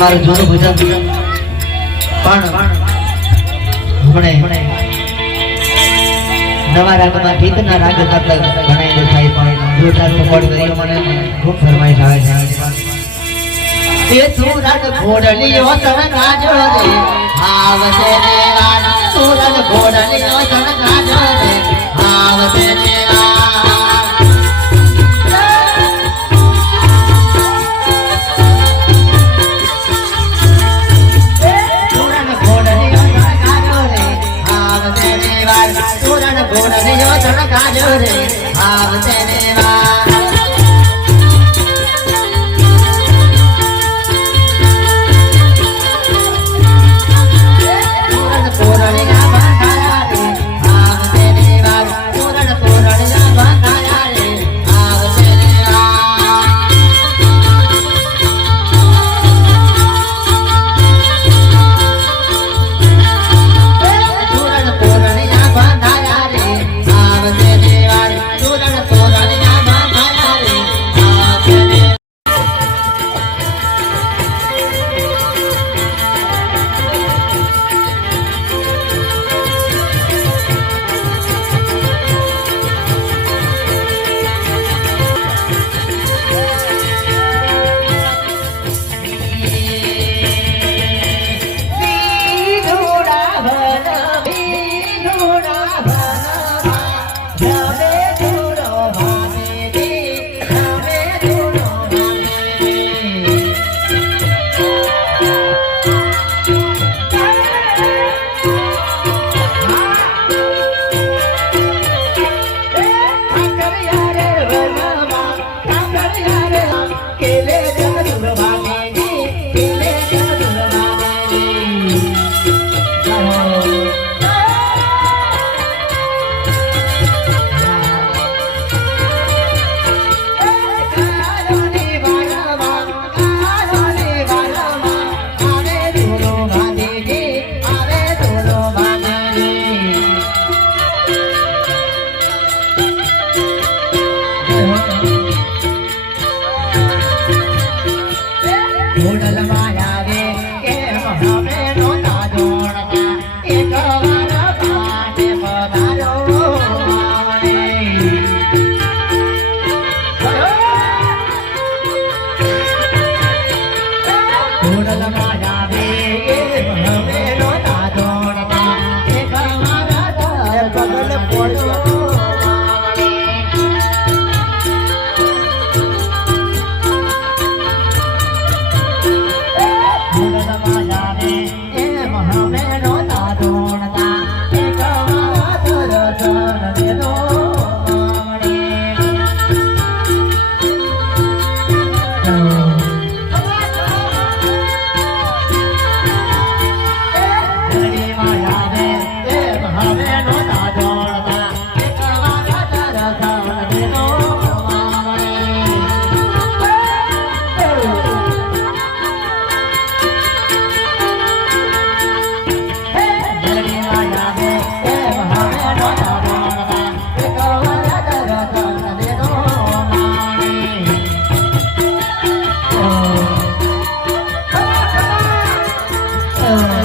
મારું જૂનું ભજન. પણ હમણે નવા રાગમાં ગીતના રાગ સાથે ઘણા જો થાય પણ જો તારું પડ મને ખૂબ ફરમાઈશ આવે છે. તે સુરત ઘોડલીઓ તણ ગાજો રે. આવશે દેવાના. સુરત ઘોડલીઓ તણ ગાજો રે. Hello.